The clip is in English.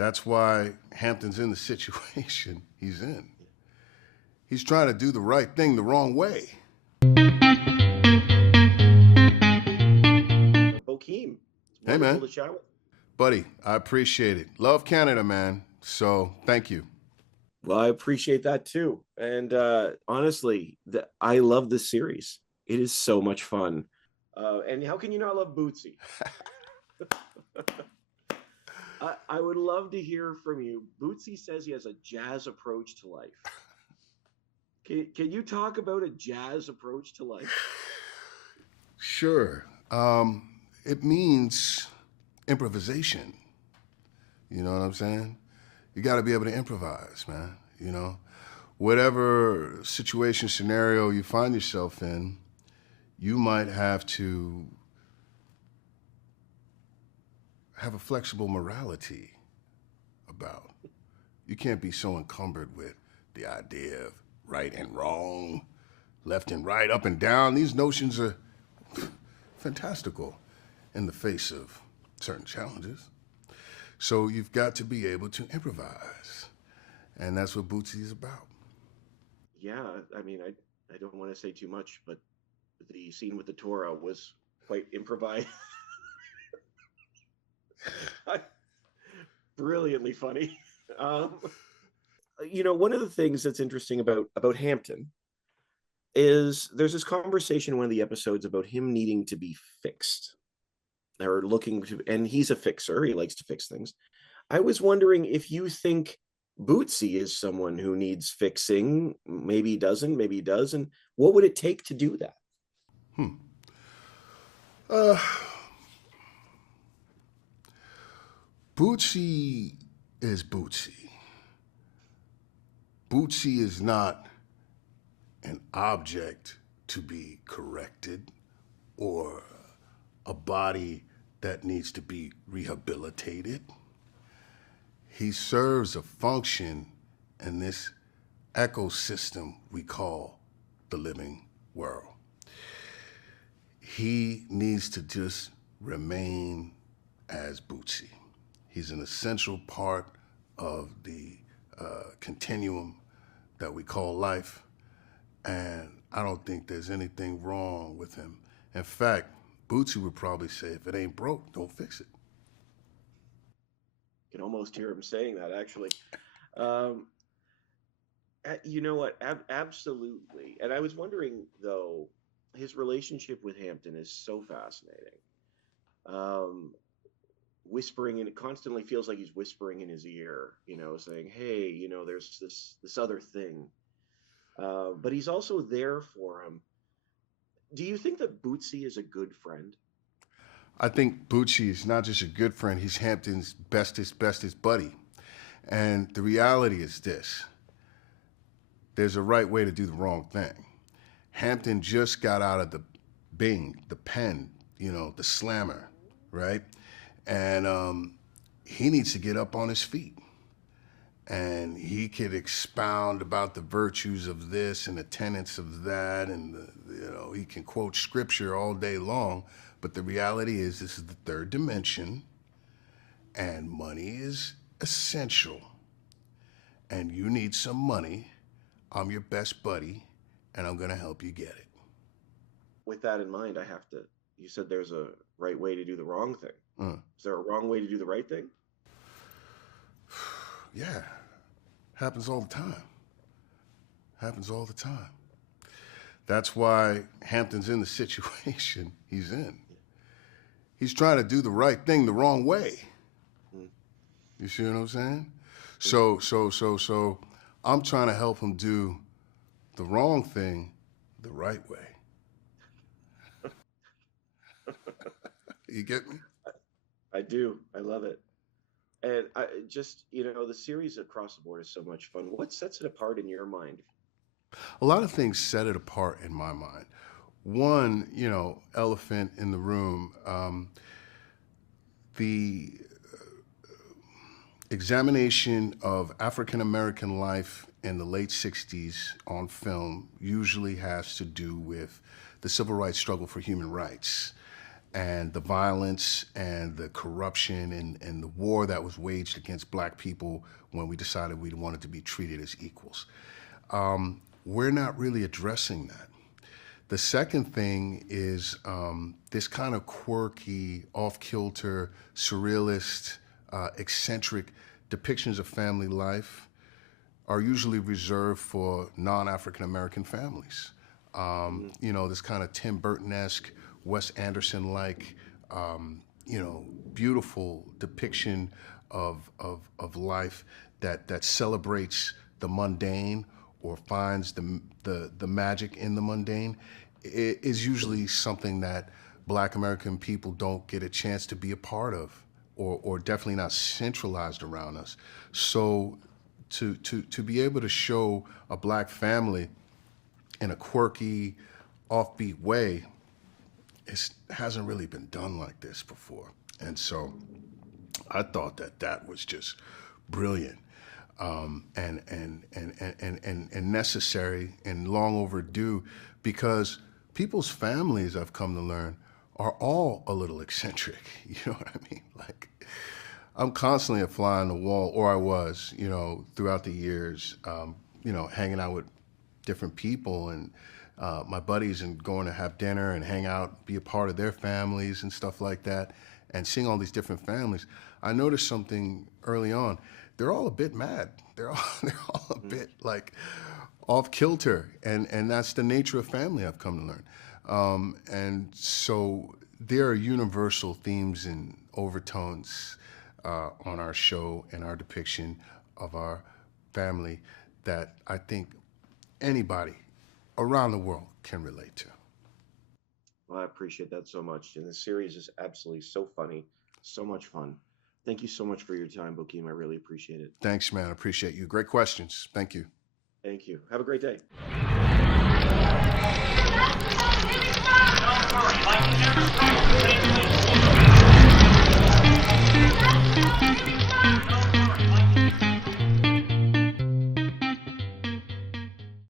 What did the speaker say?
That's why Hampton's in the situation he's in. He's trying to do the right thing the wrong way. Bokeem, it's Hey, wonderful man. to chat with. Buddy, I appreciate it. Love Canada, man. So thank you. Well, I appreciate that too. And honestly, I love this series. It is so much fun. And how can you not love Bootsy? I would love to hear from you. Bootsy says he has a jazz approach to life. Can you talk about a jazz approach to life? Sure. It means improvisation. You know what I'm saying? You got to be able to improvise, man. You know, whatever situation, scenario you find yourself in, you might have to have a flexible morality about. You can't be so encumbered with the idea of right and wrong, left and right, up and down. These notions are fantastical in the face of certain challenges. So you've got to be able to improvise. And that's what Bootsy is about. Yeah, I mean, I don't want to say too much, but the scene with the Torah was quite improvised. Brilliantly funny. One of the things that's interesting about Hampton is there's this conversation in one of the episodes about him needing to be fixed or looking to, and he's a fixer. He likes to fix things. I was wondering if you think Bootsy is someone who needs fixing. Maybe he doesn't, maybe he does. And what would it take to do that? Hmm. Uh, Bootsy is Bootsy. Bootsy is not an object to be corrected or a body that needs to be rehabilitated. He serves a function in this ecosystem we call the living world. He needs to just remain as Bootsy. He's an essential part of the continuum that we call life, and I don't think there's anything wrong with him. In fact, Bootsy would probably say, if it ain't broke, don't fix it. You can almost hear him saying that, actually. Um, you know what? Absolutely. And I was wondering, though, his relationship with Hampton is so fascinating. Um, whispering, and it constantly feels like he's whispering in his ear, saying, "Hey, there's this other thing." But he's also there for him. Do you think that Bootsy is a good friend? I think Bootsy is not just a good friend, he's Hampton's bestest buddy. And the reality is this: there's a right way to do the wrong thing. Hampton just got out of the the pen, the slammer, right? And he needs to get up on his feet. And he could expound about the virtues of this and the tenets of that, and he can quote scripture all day long. But the reality is, this is the third dimension, and money is essential. And you need some money. I'm your best buddy, and I'm gonna help you get it. With that in mind, you said there's a right way to do the wrong thing. Is there a wrong way to do the right thing? Yeah, happens all the time. Happens all the time. That's why Hampton's in the situation he's in. He's trying to do the right thing the wrong way. You see what I'm saying? So I'm trying to help him do the wrong thing the right way. You get me? I do. I love it. And I just, the series across the board is so much fun. What sets it apart in your mind? A lot of things set it apart in my mind. One, elephant in the room, the examination of African American life in the late 60s on film usually has to do with the civil rights struggle for human rights. and the violence and the corruption and the war that was waged against black people when we decided we wanted to be treated as equals. We're not really addressing that. The second thing is this kind of quirky, off-kilter, surrealist, eccentric depictions of family life are usually reserved for non-African American families. This kind of Tim Burton-esque, Wes Anderson-like, beautiful depiction of life that celebrates the mundane or finds the magic in the mundane. It is usually something that Black American people don't get a chance to be a part of, or definitely not centralized around us. So to be able to show a Black family in a quirky, offbeat way, it hasn't really been done like this before. And so I thought that was just brilliant, and necessary and long overdue, because people's families, I've come to learn, are all a little eccentric. You know what I mean? Like, I'm constantly a fly on the wall, or I was, throughout the years, hanging out with different people and my buddies, and going to have dinner and hang out, be a part of their families and stuff like that, and seeing all these different families. I noticed something early on. They're all a bit mad. They're all a bit like off kilter, and that's the nature of family, I've come to learn. And so there are universal themes and overtones on our show and our depiction of our family that I think anybody around the world can relate to. Well, I appreciate that so much. And the series is absolutely so funny, so much fun. Thank you so much for your time, Bokeem. I really appreciate it. Thanks, man. I appreciate you. Great questions. Thank you. Thank you. Have a great day. Don't worry.